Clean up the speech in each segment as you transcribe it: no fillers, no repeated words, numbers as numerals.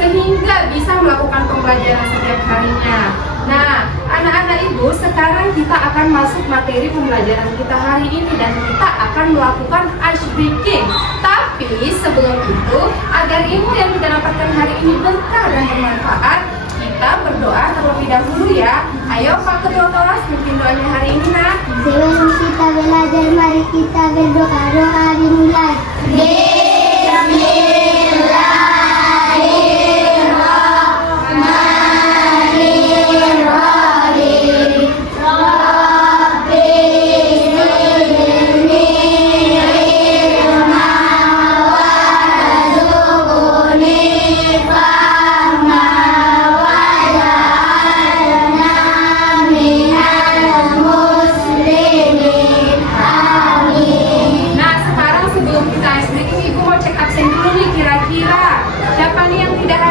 sehingga bisa melakukan pembelajaran setiap harinya. Nah, anak-anak ibu, sekarang kita akan masuk materi pembelajaran kita hari ini dan kita akan melakukan ice breaking. Tapi sebelum itu, agar ilmu yang kita dapatkan hari ini berkah dan bermanfaat, kita berdoa terlebih dahulu ya. Ayo Pak Ketua Kelas, pimpin doanya hari ini nak. Sebelum kita belajar, mari kita berdoa. Doa dimulai.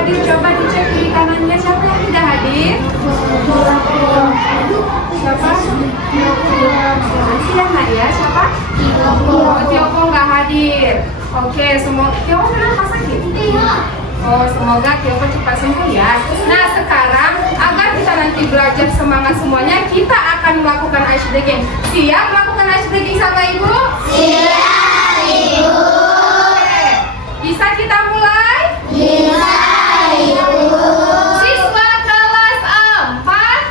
Coba dicek kiri kanannya, siapa yang tidak hadir? Siapa? Masih ya nak ya? Siapa? Tioko nggak hadir. Oke, semua Tioko kenapa sakit? Oh, semoga Tioko cepat sembuh ya. Nah, sekarang agar kita nanti belajar semangat semuanya, kita akan melakukan ice breaking. Siap melakukan ice breaking sama ibu? Siap, Ibu. Oke. Bisa kita mulai? Bisa, Ibu. Siswa kelas 4.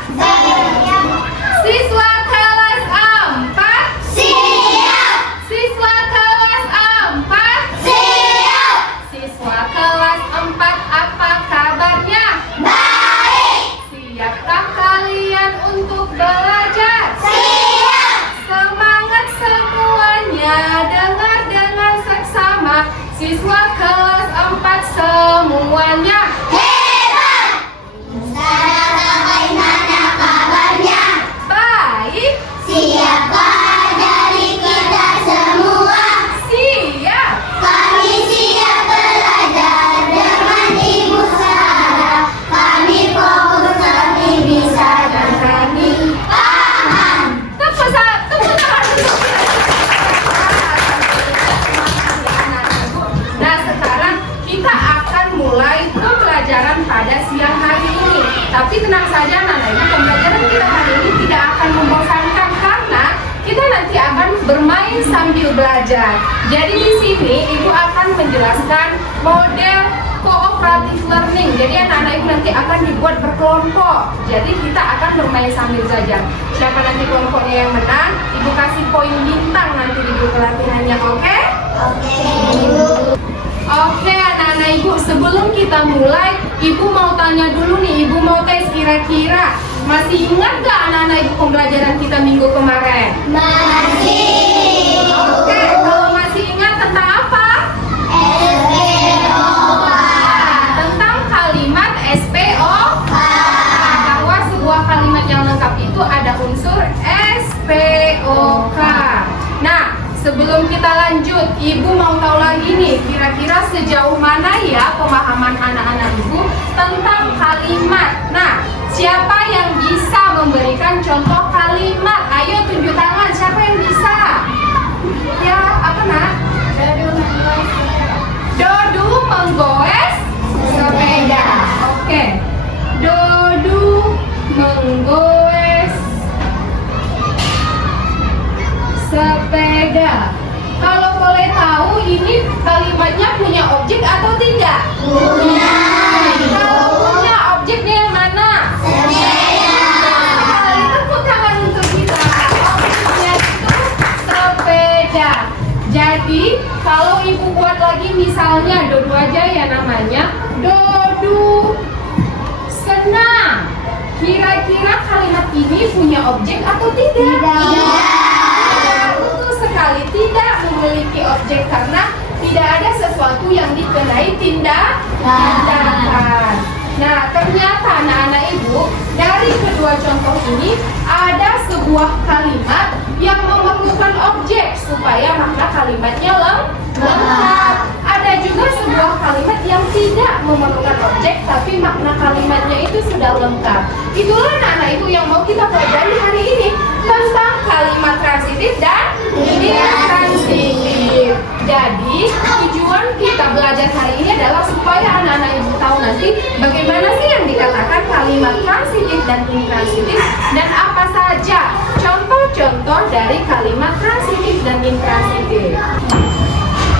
Siswa kelas 4. Siap. Siswa kelas 4. Siap. Siswa kelas 4, apa kabarnya? Baik. Siapkah kalian untuk belajar? Siap. Semangat semuanya, dengar dengan seksama. Siswa kelas 4 semuanya. Hebat. Sekarang bagaimana kabarnya? Baik. Siapkah dari kita semua? Siap. Kami siap belajar dengan Ibu Sarah. Kami fokus, kami bisa, dan kami paham. Tepuk tangan untuk Nah, sekarang kita akan mulai pembelajaran pada siang hari ini. Tapi tenang saja anak-anak ibu, pembelajaran kita hari ini tidak akan membosankan karena kita nanti akan bermain sambil belajar. Jadi di sini ibu akan menjelaskan model cooperative learning. Jadi anak-anak ibu nanti akan dibuat berkelompok. Jadi kita akan bermain sambil belajar. Siapa nanti kelompoknya yang menang, ibu kasih poin bintang nanti di buku latihannya, oke? Oke, Ibu. Oke anak-anak ibu, sebelum kita mulai, ibu mau tanya dulu nih, ibu mau tes kira-kira masih ingat gak anak-anak ibu pembelajaran kita minggu kemarin? Masih. Oke, kalau masih ingat tentang apa? SPOK. Tentang kalimat SPOK. Bahwa sebuah kalimat yang lengkap itu ada unsur SPOK. Nah, sebelum kita lanjut, ibu mau tahu lagi nih, kira-kira sejauh mana ya pemahaman anak-anak ibu tentang kalimat. Nah, siapa yang bisa memberikan contoh kalimat? Ayo tunjuk tangan, siapa yang bisa? Ya, apa nak? Dodu menggoes sepeda. Oke. Dodu menggoes sepeda. Kalau boleh tahu, ini kalimatnya punya objek atau tidak? Punya. Kalau punya, objeknya yang mana? Sekali tepuk tangan untuk kita. Objeknya itu sepeda. Jadi kalau ibu buat lagi misalnya Dodu aja ya namanya, Dodu senang. Kira-kira kalimat ini punya objek atau tidak? Tidak. Betul sekali, tidak memiliki objek karena tidak ada sesuatu yang dikenai tindakan. Nah, ternyata anak-anak ibu, dari kedua contoh ini ada sebuah kalimat yang memerlukan objek supaya makna kalimatnya lengkap. Ada juga sebuah kalimat yang tidak memerlukan objek tapi makna kalimatnya itu sudah lengkap. Itulah anak-anak ibu yang mau kita pelajari hari ini tentang kalimat transitif dan intransitif. Jadi tujuan kita belajar hari ini adalah supaya anak-anak ibu tahu nanti Jadi bagaimana sih yang dikatakan kalimat transitif dan intransitif, dan apa saja contoh-contoh dari kalimat transitif dan intransitif?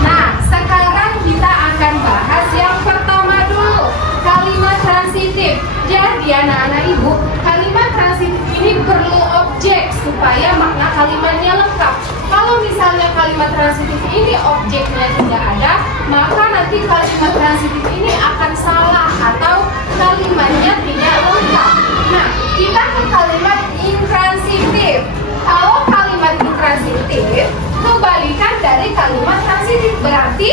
Nah, sekarang kita akan bahas yang pertama dulu, kalimat transitif. Jadi anak-anak ibu, kalimat transitif ini perlu objek supaya makna kalimatnya lengkap. Kalau misalnya kalimat transitif ini objeknya tidak ada, maka nanti kalimat transitif ini akan salah atau kalimatnya tidak lengkap. Nah, kita ke kalimat intransitif. Kalau kalimat intransitif kebalikan dari kalimat transitif, berarti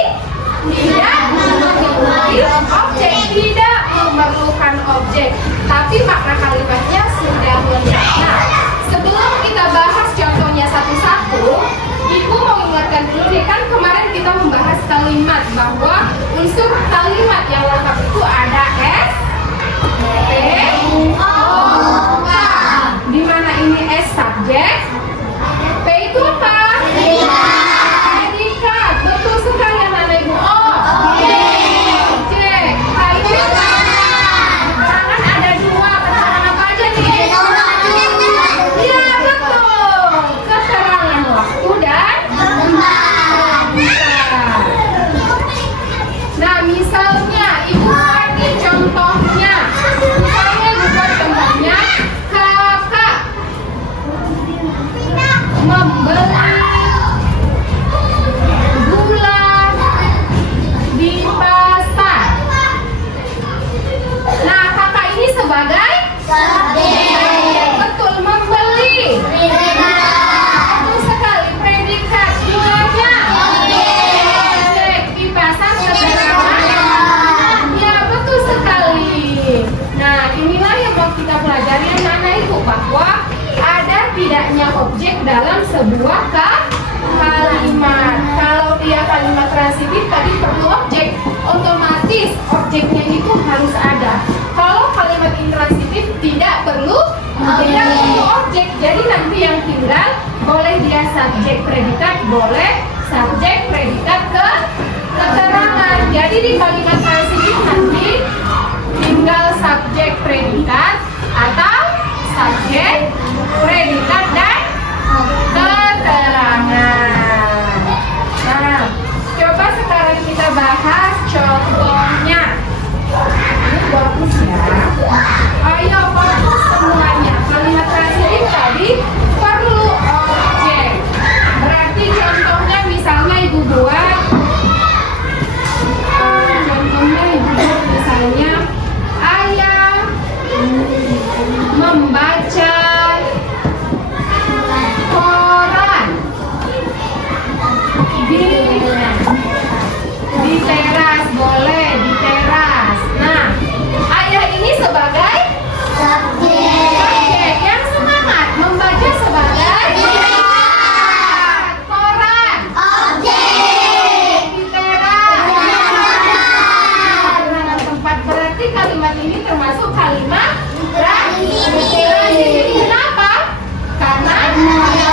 tidak memiliki objek, tidak memerlukan objek, tapi makna kalimatnya sudah lengkap. Nah, sebelum kita bahas contohnya satu-satu, Ibu mau ingatkan dulu deh, kan kemarin kita membahas kalimat bahwa unsur kalimat yang lengkap itu ada S, T, O, K. Di mana ini S subjek, P itu apa? Predikat. Betul sekali anak-anak ibu. O, objek. K itu keterangan ada dua. Keterangan apa aja nih? Iya betul. Keterangan waktu dan tempat. Nah, misalnya ibu buat nih contohnya. Misalnya ibu buat contohnya, kakak membeli gula di pasar. Nah, kakak ini sebagai betul, membeli. Betul sekali, predikat. Gulanya objek. Di pasar keterangan. Ya, betul sekali. Nah, inilah yang mau kita pelajari anak-anak ibu, bahwa ada tidaknya objek dalam sebuah kalimat. Kalau dia kalimat transitif tadi perlu objek, otomatis objeknya itu harus ada. Kalau kalimat intransitif tidak perlu objek. Jadi nanti yang tinggal boleh dia subjek predikat, boleh subjek predikat keterangan. Jadi di kalimat transitif nanti tinggal subjek predikat atau subjek predikat dan keterangan. Nah, coba sekarang kita bahas contohnya. Ini bagus ya. Ayo fokus semuanya. Kalimat transitif tadi perlu objek. Berarti contohnya misalnya ibu buat misalnya ayah membaca koran di teras, boleh di teras. Nah, ayah ini sebagai subjek yang semangat, membaca sebagai koran di teras tempat. Berarti kalimat ini termasuk kalimat transitif. Kenapa? Karena memiliki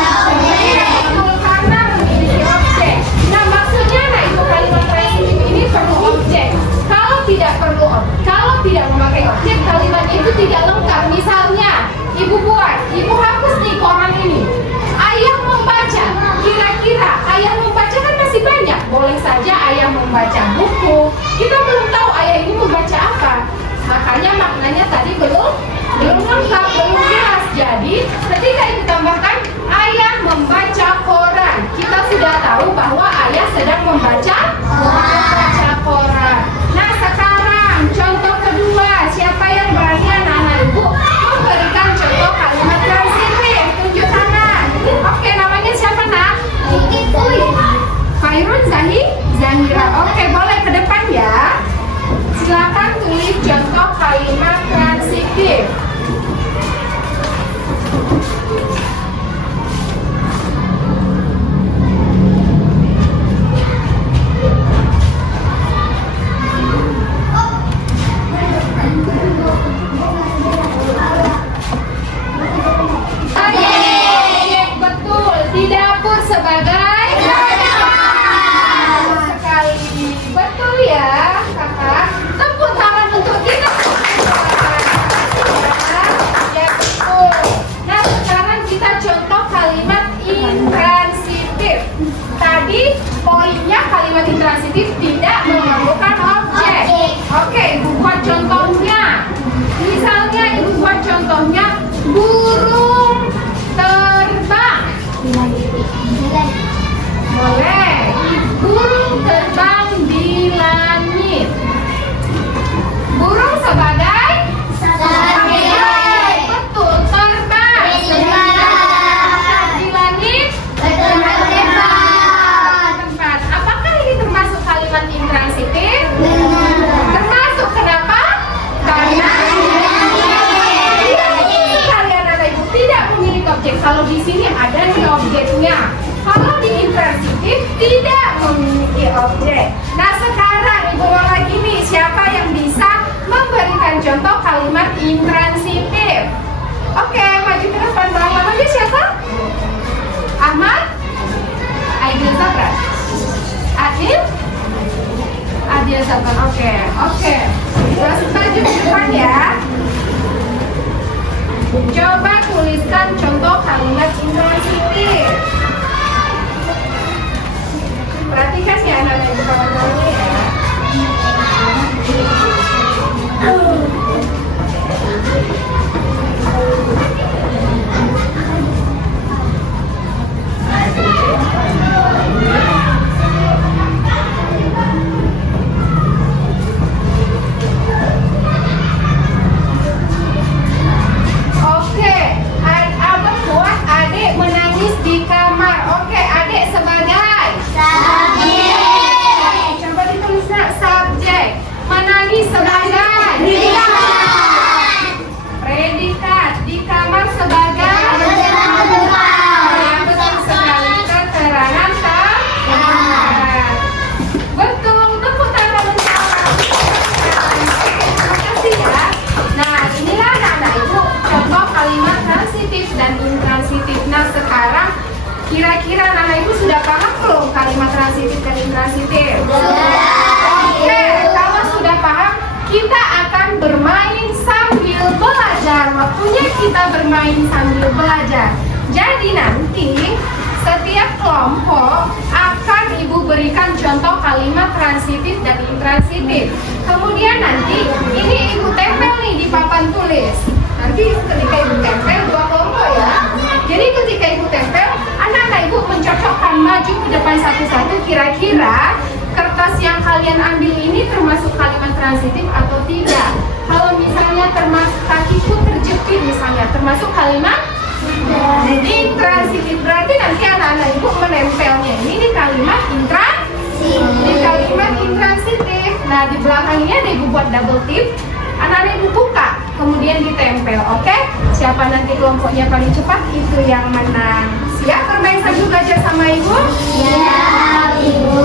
objek. Nah, maksudnya nah itu kalimat transitif ini perlu objek. Kalau tidak memakai objek, kalimat itu tidak lengkap. Misalnya, ibu hapus nih koran ini. Ayah membaca. Kira-kira ayah membaca kan masih banyak. Boleh saja ayah membaca buku. Kita belum tahu ayah ini membaca apa. Makanya maknanya tadi belum lengkap, belum jelas. Jadi ketika ditambahkan ayah membaca koran, kita sudah tahu bahwa ayah sedang membaca koran. Nah, sekarang contoh kedua, siapa yang berani anak-anak ibu memberikan contoh kalimat transitif? Tunjuk tangan. Oke, namanya siapa nak? Fairun Zahira. Oke, boleh ke depan ya. Kebiasaan. Oke. Terus maju ke depan ya. Coba tuliskan contoh kalimat intransitif. Perhatikan ya anak-anak ibu kawan-kawannya ya. Oke, apa buat adik menangis di kamar? Oke, adik sebagai subjek. Coba ditulis subjek. Menangis sebagai predikat. Di kamar sebagai betul sekali, keterangan tempat. Betul, tepuk tangan bersama. Terima kasih ya. Nah, inilah anak-anak ibu contoh kalimat transitif dan intransitif. Nah, sekarang kira-kira anak-anak ibu sudah paham belum kalimat transitif dan intransitif? Oke, kalau sudah paham, kita akan bermain sambil belajar. Waktunya kita bermain sambil belajar. Jadi nanti setiap kelompok akan ibu berikan contoh kalimat transitif dan intransitif. Kemudian nanti ini ibu tempel nih di papan tulis. Nanti ketika ibu tempel dua kelompok ya. Jadi ketika ibu tempel, anak-anak ibu mencocokkan maju ke depan satu-satu. Kira-kira kertas yang kalian ambil ini termasuk kalimat transitif atau tidak? Kalau misalnya termasuk kakiku terjepit misalnya, termasuk kalimat intransitif. Berarti nanti anak-anak ibu menempelnya ini di kalimat intransitif. Nah, di belakangnya ada ibu buat double tip. Anak-anak ibu buka, kemudian ditempel. Oke? Siapa nanti kelompoknya paling cepat itu yang menang. Siap bermain sambil belajar sama ibu? Ya, Ibu.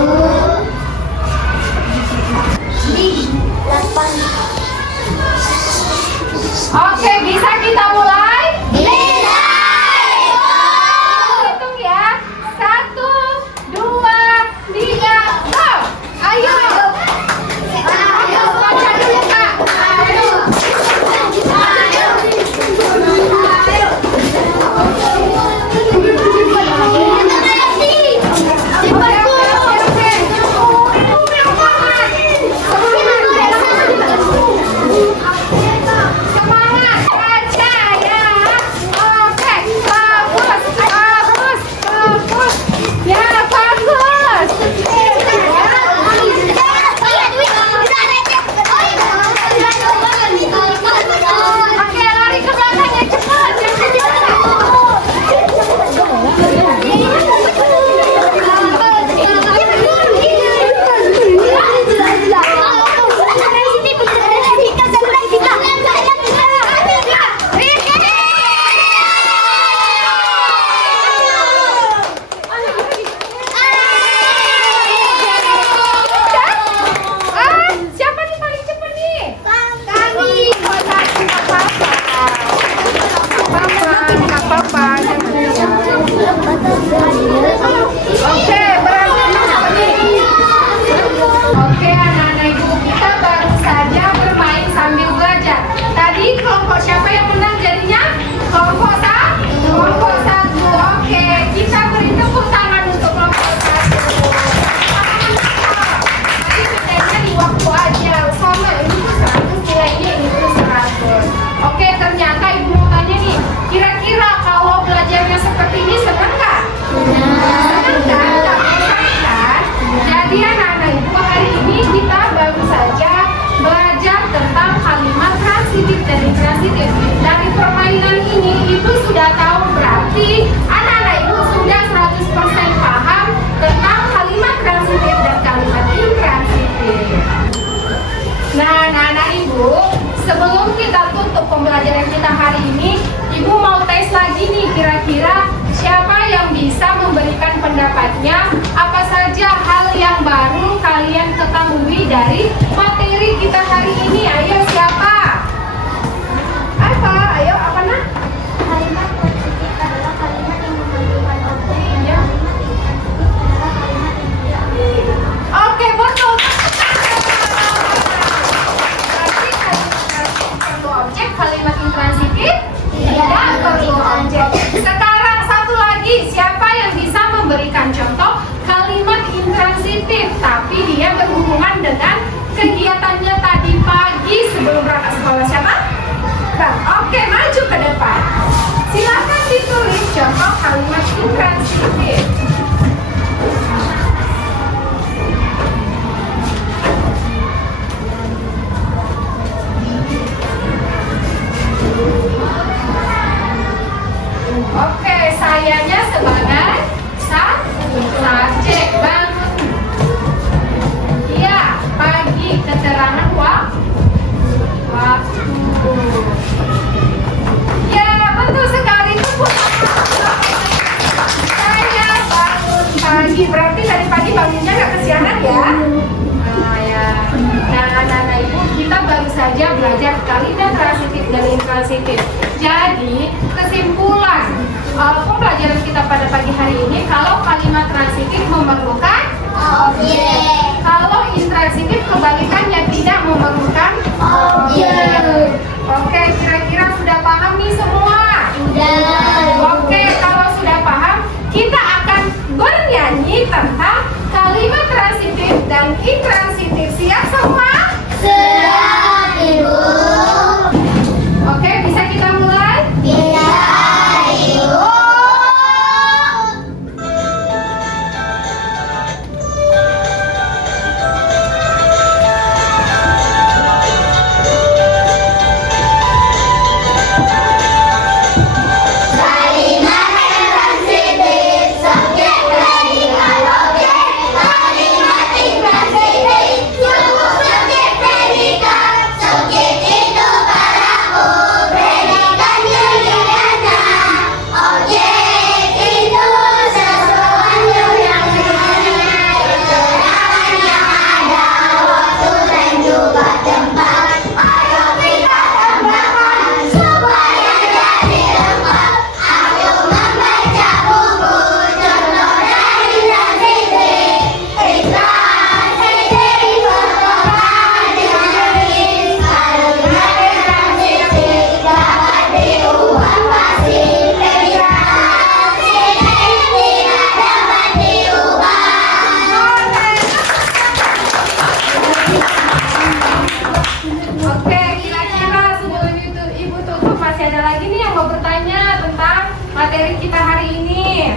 Oke, bisa kita mulai? Bisa. Hitung ya. 1, 2, 3, go! Ayo! Ayo, baca dulu Kak. Semangat, baca ya. Oke, bagus. Ya, bagus. Oke, lari ke belakangnya cepat. Siapa nih paling cepat nih? Kami. Nggak apa-apa. Oke, berarti Oke, anak-anak ibu, kita baru saja bermain sambil belajar. Tadi kelompok siapa yang menang jadinya? Kelompok satu. Oke, kita beri tepuk tangan untuk kelompok satu. Tadi bedanya di waktu aja sama ini tuh 100, nilainya ini tuh 100. Oke, ternyata ibu mau tanya nih, kira-kira kalau belajarnya seperti ini senang nggak? Senang kan? Nggak bosan kan? Jadi anak-anak ibu, hari ini kita baru saja belajar tentang kalimat transitif dan intransitif. Dari permainan ini ibu sudah tahu, berarti anak-anak ibu sudah 100% paham tentang kalimat transitif dan kalimat intransitif. Nah, anak-anak ibu, sebelum kita tutup pembelajaran kita hari ini, ibu mau tes lagi nih, kira-kira siapa yang bisa memberikan pendapatnya, apa saja hal yang baru kalian ketahui dari materi kita hari ini. Ayo, siapa? Apa? Ayo, apa nah? Kalimat positif adalah kalimat yang memajukan objek Ya. adalah kalimat yang tidak. Oke, betul. pagi sebelum berangkat sekolah siapa? Bang. Oke, maju ke depan. Silakan ditulis contoh kalimat intransitif. Oke, sayanya sebagai subjek. Bangun. Iya, pagi keterangan waktu. Ya, betul sekali. Tepuk tangan. Saya bangun pagi. Berarti tadi pagi bangunnya nggak kesiangan ya? Nah, ya. Nah, anak-anak ibu, kita baru saja belajar kalimat transitif dan intransitif. Jadi, kesimpulan pembelajaran kita pada pagi hari ini, kalau kalimat transitif memerlukan Objek. kalau intransitif kebalikannya tidak memerlukan Objek. Oke, kira-kira sudah paham nih semua? Sudah. Oke, kalau sudah paham, kita akan bernyanyi tentang kalimat transitif dan intransitif. Siap semua? Siap, Ibu. Oke, bisa kita mulai? Bisa, Ibu. Kalimat transitif, subjek, predikat, objek. Kalimat intransitif, cukup subjek, predikat. Subjek itu pelaku, predikatnya dirinya. Objek itu sesuatu yang dimana keterangan yang ada, waktu dan juga tempat. Ayo kita tambahkan supaya jadi lengkap. Aku membaca buku contoh dari transitif. Intransitif berkembang dinamis. Kalimat transitif dapat diubah pasti. Intransitif tidak dapat diubah. Oke, kira-kira sebelum itu Ibu tutup masih ada lagi nih yang mau bertanya tentang materi kita hari ini.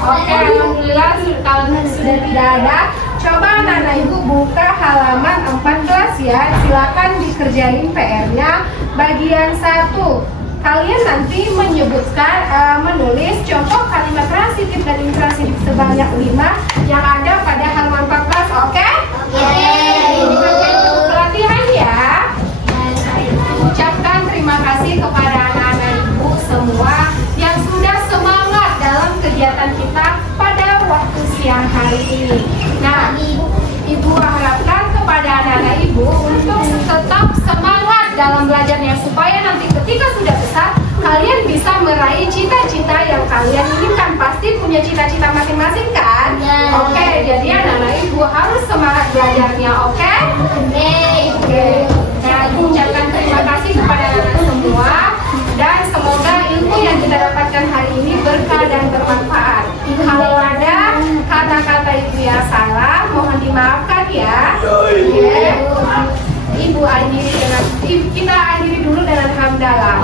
Oke, alhamdulillah kalau sudah tidak ada, coba anak-anak Ibu buka halaman 14 ya. Silakan dikerjain PR-nya bagian 1. Kalian nanti menyebutkan menulis contoh kalimat transitif dan intransitif sebanyak 5 yang ada pada halaman 14. Oke? Ini bagian untuk pelatihan ya. Ucapkan terima kasih kepada anak-anak Ibu semua yang sudah semangat dalam kegiatan kita pada waktu siang hari ini. Nah, Ibu harapkan kepada anak-anak Ibu untuk tetap semangat dalam belajarnya supaya nanti ketika sudah besar kalian bisa meraih cita-cita yang kalian inginkan. Pasti punya cita-cita masing-masing kan? Oke, jadi anak-anak Ibu harus semangat belajarnya, oke? Oke. Nah, Ibu ucapkan terima kasih kepada anak-anak semua dan semoga ilmu yang kita dapatkan hari ini berkah dan bermanfaat. Kalau ada kata-kata Ibu yang salah, mohon dimaafkan ya. Ibu akhiri dengan kita akhiri dulu dengan hamdalah.